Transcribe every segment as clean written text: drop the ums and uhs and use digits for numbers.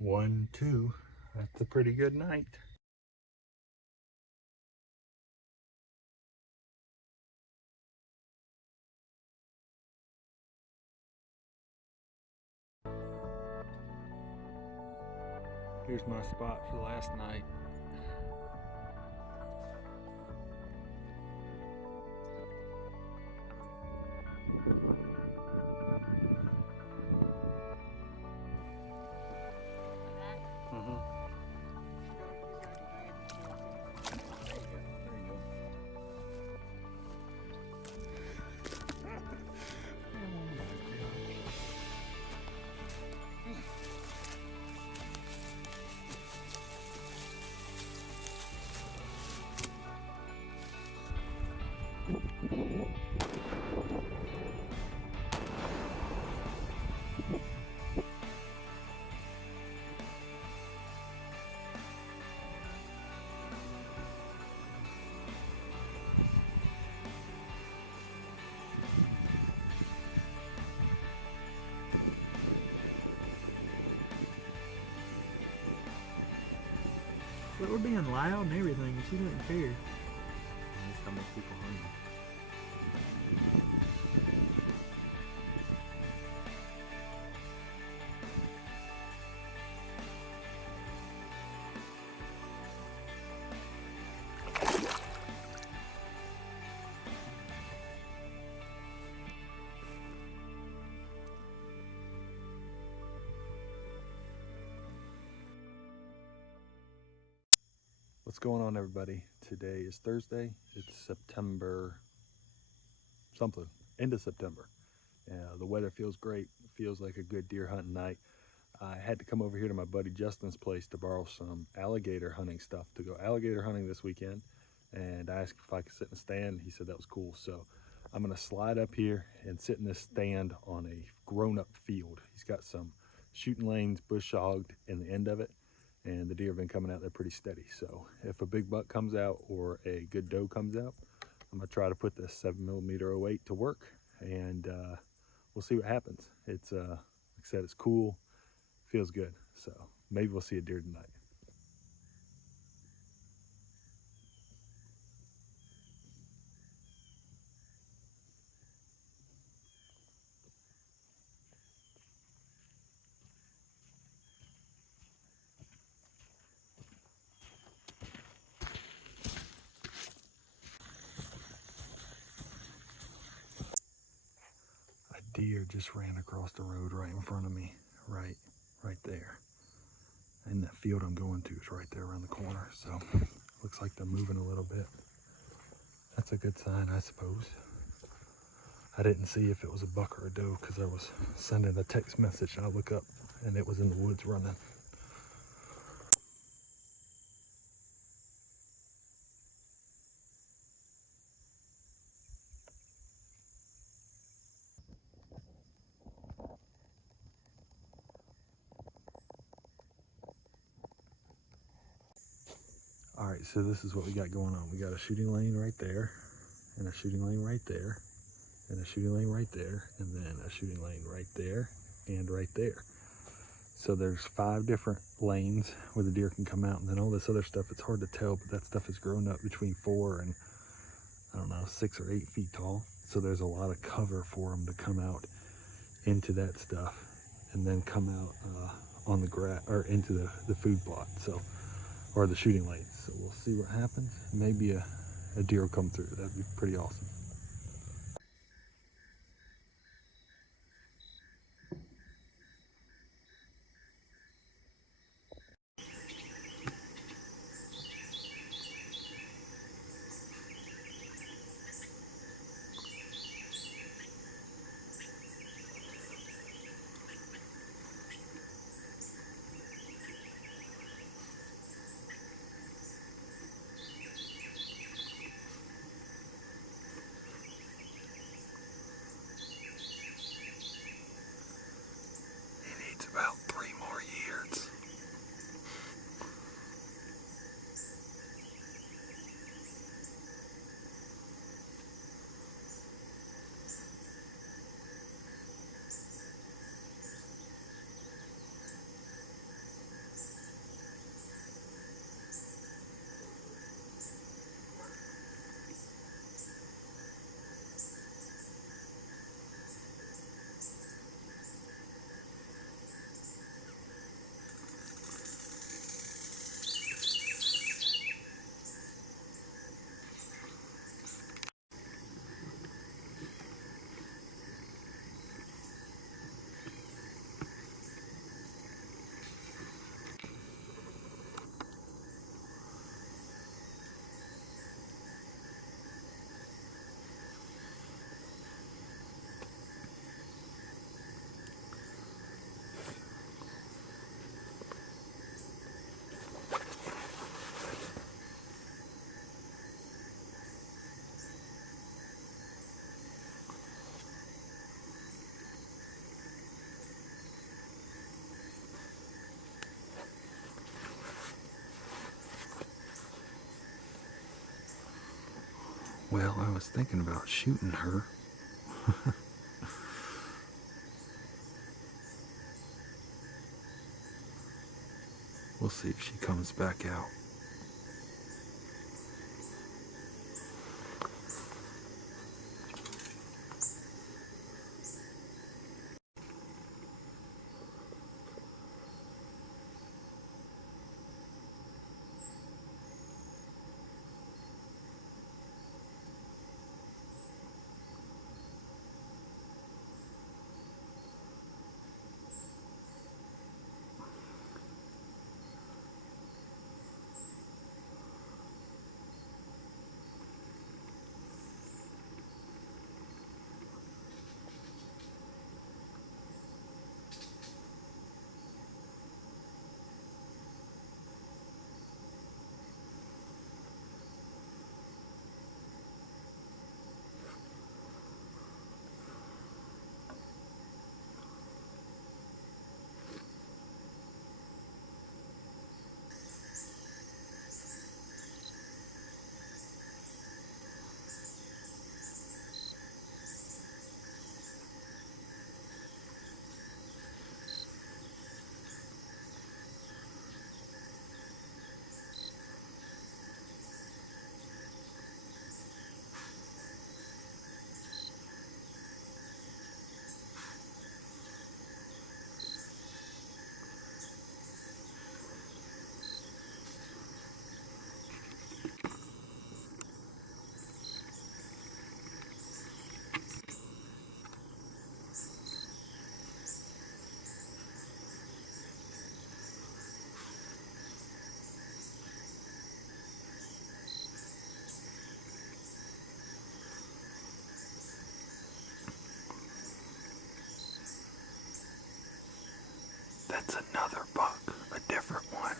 1, 2. That's a pretty good night. Here's my spot for last night. But we're being loud and everything, and she didn't care. That's how most people hunt. What's going on, everybody? Today is Thursday. It's September something, end of September. The weather feels great. It feels like a good deer hunting night. I had to come over here to my buddy Justin's place to borrow some alligator hunting stuff to go alligator hunting this weekend. And I asked if I could sit in a stand. He said that was cool. So I'm gonna slide up here and sit in this stand on a grown-up field. He's got some shooting lanes bush hogged in the end of it, and the deer have been coming out there pretty steady. So if a big buck comes out or a good doe comes out, I'm gonna try to put this 7mm 08 to work, and we'll see what happens. It's like I said, it's cool, feels good. So maybe we'll see a deer tonight. A deer just ran across the road right in front of me, right there. And that field I'm going to is right there around the corner. So looks like they're moving a little bit. That's a good sign, I suppose. I didn't see if it was a buck or a doe because I was sending a text message and I look up and it was in the woods running. All right, so this is what we got going on. We got a shooting lane right there, and a shooting lane right there, and a shooting lane right there, and then a shooting lane right there, and right there. So there's 5 different lanes where the deer can come out, and then all this other stuff, it's hard to tell, but that stuff has grown up between 4 and, I don't know, 6 or 8 feet tall. So there's a lot of cover for them to come out into that stuff, and then come out on the grass, or into the food plot. So, or the shooting lanes. So we'll see what happens. Maybe a deer will come through. That'd be pretty awesome. Well, I was thinking about shooting her. We'll see if she comes back out. That's another buck, a different one.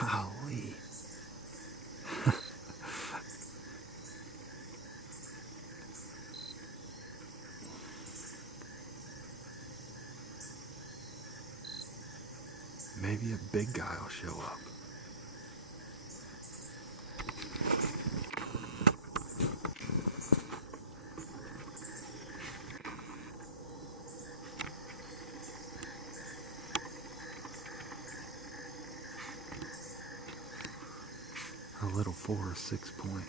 Golly. Maybe a big guy will show up. A little 4 or 6 point.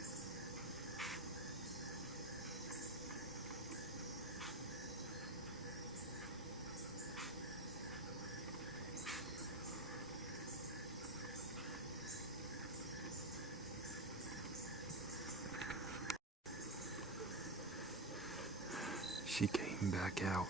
She came back out.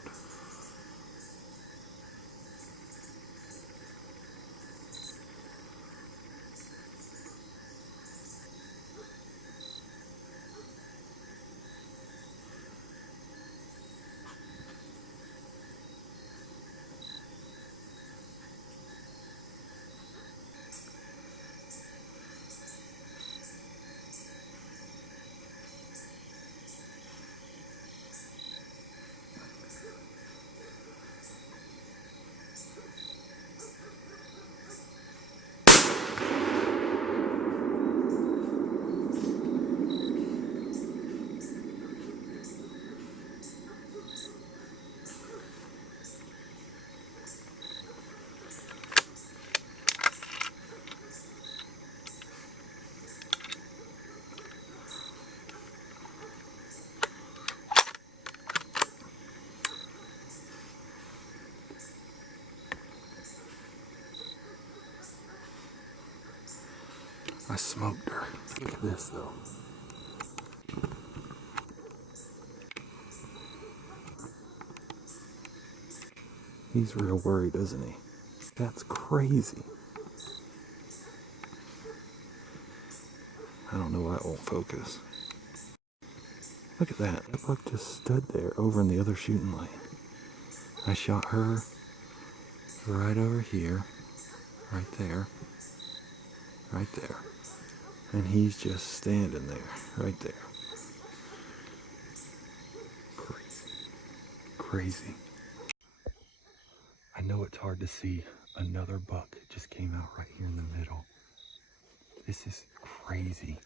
smoked her. Look at this though. He's real worried, isn't he? That's crazy. I don't know why it won't focus. Look at that. That buck just stood there over in the other shooting lane. I shot her right over here, right there, right there. And he's just standing there, right there. Crazy. Crazy. I know it's hard to see. Another buck just came out right here in the middle. This is crazy.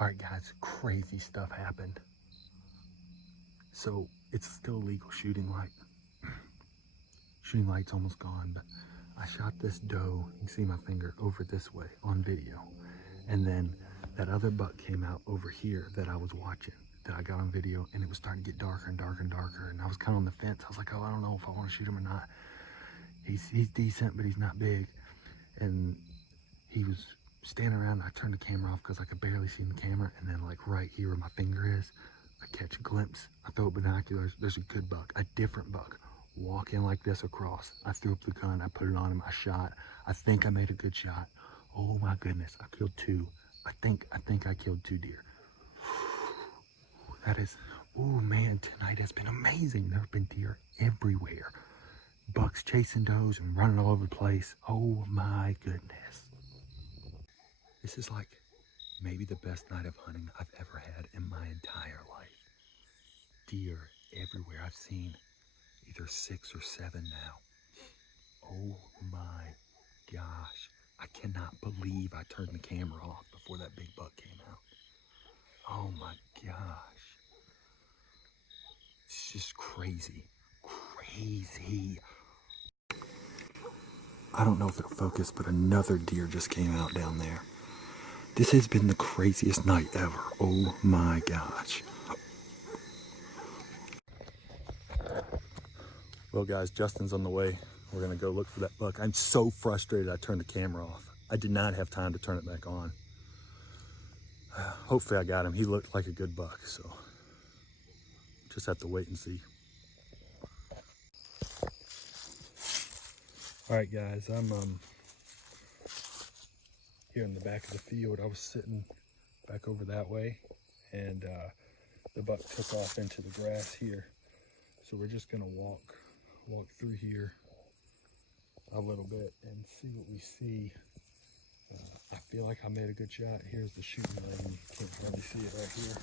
All right, guys, crazy stuff happened. So it's still legal shooting light. Shooting light's almost gone, but I shot this doe, you can see my finger, over this way on video. And then that other buck came out over here that I was watching, that I got on video, and it was starting to get darker and darker and darker. And I was kind of on the fence. I was like, oh, I don't know if I want to shoot him or not. He's decent, but he's not big. And he was standing around. I turned the camera off because I could barely see the camera. And then like right here where my finger is, I catch a glimpse. I throw binoculars. There's a good buck, a different buck, walking like this across. I threw up the gun. I put it on him. I shot. I think I made a good shot. Oh my goodness, I killed two. I think I killed 2 deer. That is, oh man, tonight has been amazing. There have been deer everywhere. Bucks chasing does and running all over the place. Oh my goodness. This is like maybe the best night of hunting I've ever had in my entire life. Deer everywhere. I've seen either 6 or 7 now. Oh my gosh. I cannot believe I turned the camera off before that big buck came out. Oh my gosh. It's just crazy. Crazy. I don't know if it'll focus, but another deer just came out down there. This has been the craziest night ever. Oh my gosh. Well guys, Justin's on the way. We're gonna go look for that buck. I'm so frustrated I turned the camera off. I did not have time to turn it back on. Hopefully I got him. He looked like a good buck, so just have to wait and see. All right guys, I'm here in the back of the field. I was sitting back over that way, and the buck took off into the grass here. So we're just gonna walk through here a little bit and see what we see. I feel like I made a good shot. Here's the shooting lane. You can't hardly see it right here.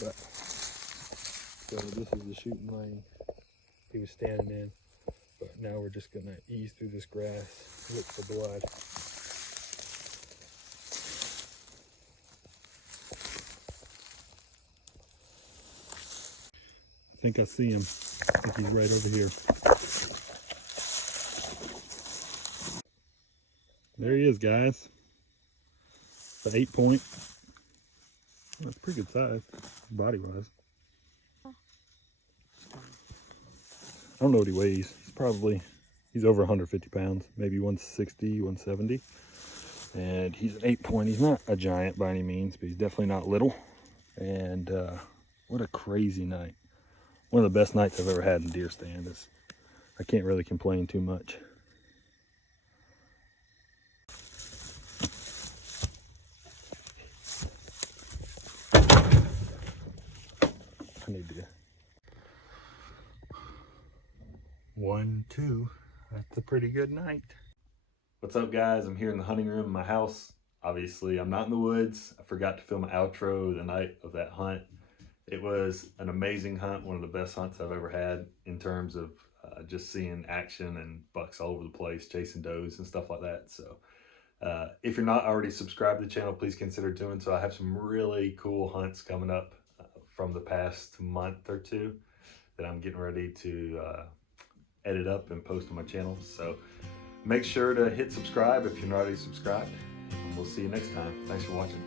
But, so this is the shooting lane he was standing in. But now we're just gonna ease through this grass, look for blood. I think I see him. I think he's right over here. There he is, guys. The 8-point. That's pretty good size, body-wise. I don't know what he weighs. He's over 150 pounds, maybe 160, 170. And he's an 8-point. He's not a giant by any means, but he's definitely not little. And what a crazy night. One of the best nights I've ever had in deer stand. I can't really complain too much. I need to. 1, 2. That's a pretty good night. What's up, guys? I'm here in the hunting room in my house. Obviously, I'm not in the woods. I forgot to film an outro the night of that hunt. It was an amazing hunt, one of the best hunts I've ever had in terms of just seeing action and bucks all over the place, chasing does and stuff like that. So if you're not already subscribed to the channel, please consider doing so. I have some really cool hunts coming up from the past month or two that I'm getting ready to edit up and post on my channel. So make sure to hit subscribe if you're not already subscribed. And we'll see you next time. Thanks for watching.